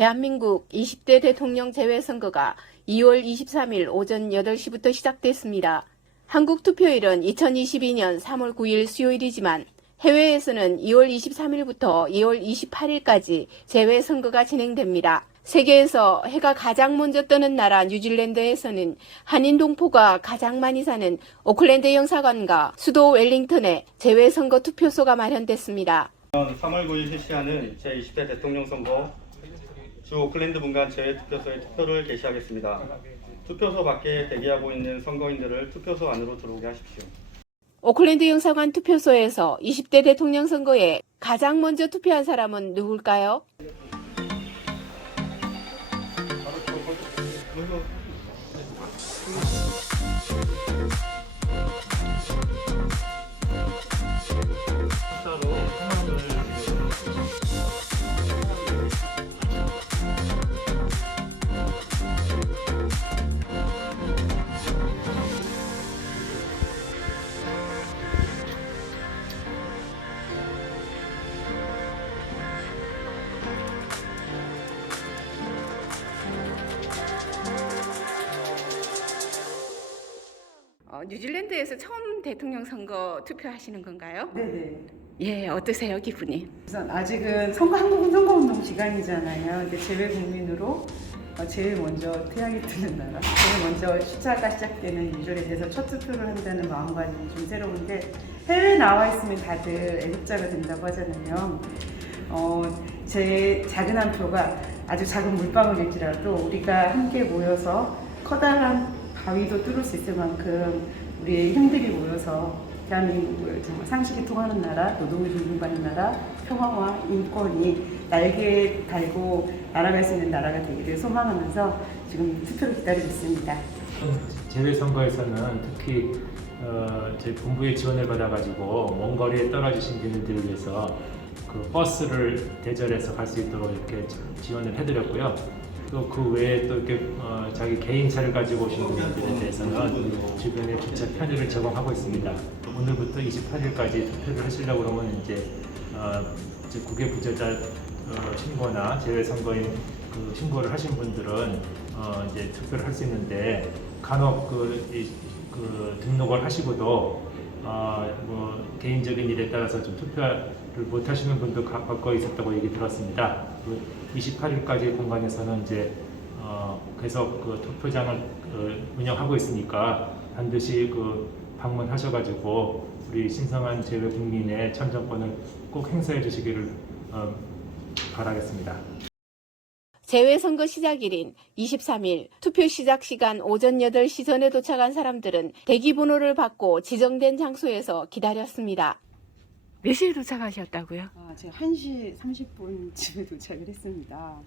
대한민국 20대 대통령 재외선거가 2월 23일 오전 8시부터 시작됐습니다. 한국 투표일은 2022년 3월 9일 수요일이지만 해외에서는 2월 23일부터 2월 28일까지 재외선거가 진행됩니다. 세계에서 해가 가장 먼저 뜨는 나라 뉴질랜드에서는 한인 동포가 가장 많이 사는 오클랜드 영사관과 수도 웰링턴에 재외선거 투표소가 마련됐습니다. 3월 9일 실시하는 제20대 대통령 선거 주 오클랜드 분간 재외투표소의 투표를 개시하겠습니다. 투표소 밖에 대기하고 있는 선거인들을 투표소 안으로 들어오게 하십시오. 오클랜드 영사관 투표소에서 20대 대통령 선거에 가장 먼저 투표한 사람은 누굴까요? 뉴질랜드에서 처음 대통령 선거 투표하시는 건가요? 네네. 예, 어떠세요, 기분이? 우선 아직은 선거 한국은 선거운동 기간이잖아요. 근데 제외 국민으로 어, 제일 먼저 태양이 뜨는 나라, 제일 먼저 시차가 시작되는 뉴질랜드에서 첫 투표를 한다는 마음가짐이 좀 새로운데 해외 나와 있으면 다들 애국자가 된다고 하잖아요. 어, 제 작은 한 표가 아주 작은 물방울일지라도 우리가 함께 모여서 커다란 바위도 뚫을 수 있을 만큼 우리 형들이 모여서 대한민국을 정말 상식이 통하는 나라, 노동을 존중받는 나라, 평화와 인권이 날개 달고 날아갈 수 있는 나라가 되기를 소망하면서 지금 투표를 기다리고 있습니다. 재외선거에서는 특히 어, 저희 본부의 지원을 받아가지고 먼 거리에 떨어지신 분들을 위해서 그 버스를 대절해서 갈 수 있도록 이렇게 지원을 해드렸고요. 또 그 외에 또 이렇게 어, 자기 개인 차를 가지고 오신 분들에 대해서는 주변에 주차 편의를 제공하고 있습니다. 오늘부터 28일까지 투표를 하시려고 그러면 이제, 어, 이제 국외 부재자 어, 신고나 재외 선거인 그 신고를 하신 분들은 어, 이제 투표를 할 수 있는데 간혹 그, 이, 그 등록을 하시고도 어, 뭐 개인적인 일에 따라서 좀 투표를 못 하시는 분도 가- 가까이 있었다고 얘기 들었습니다. 그 28일까지 공간에서는 이제 어, 계속 그 투표장을 어, 운영하고 있으니까 반드시 그 방문하셔가지고 우리 신성한 재외 국민의 참정권을 꼭 행사해 주시기를 어, 바라겠습니다. 재외선거 시작일인 23일 투표 시작 시간 오전 8시 전에 도착한 사람들은 대기 번호를 받고 지정된 장소에서 기다렸습니다. 몇 시에 도착하셨다고요? 아, 제가 1시 30분 집에 도착을 했습니다.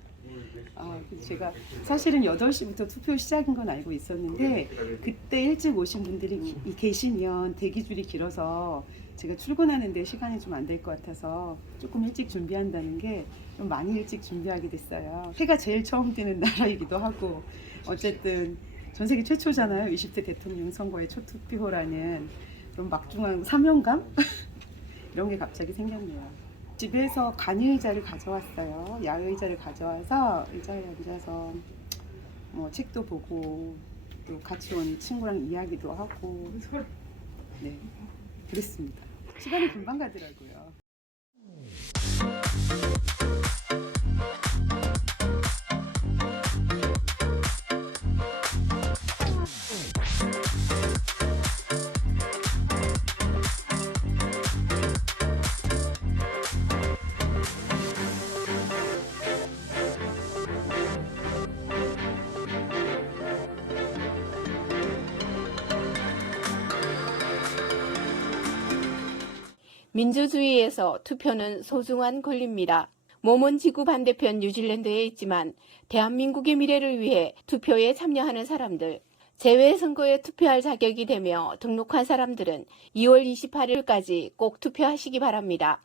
아, 그래서 제가 사실은 8시부터 투표 시작인 건 알고 있었는데 그때 일찍 오신 분들이 기- 계시면 대기줄이 길어서 제가 출근하는데 시간이 좀 안 될 것 같아서 조금 일찍 준비한다는 게 좀 많이 일찍 준비하게 됐어요. 해가 제일 처음 뜨는 나라이기도 하고 어쨌든 전 세계 최초잖아요. 20대 대통령 선거의 첫 투표라는 그런 막중한 사명감 이런 게 갑자기 생겼네요. 집에서 간이 의자를 가져왔어요. 야외 의자를 가져와서 의자에 앉아서 뭐 책도 보고 또 같이 온 친구랑 이야기도 하고 네 그랬습니다. 시간이 금방 가더라고요. 민주주의에서 투표는 소중한 권리입니다. 몸은 지구 반대편 뉴질랜드에 있지만 대한민국의 미래를 위해 투표에 참여하는 사람들, 재외선거에 투표할 자격이 되며 등록한 사람들은 2월 28일까지 꼭 투표하시기 바랍니다.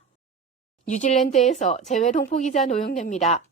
뉴질랜드에서 재외 동포 기자 노영래입니다.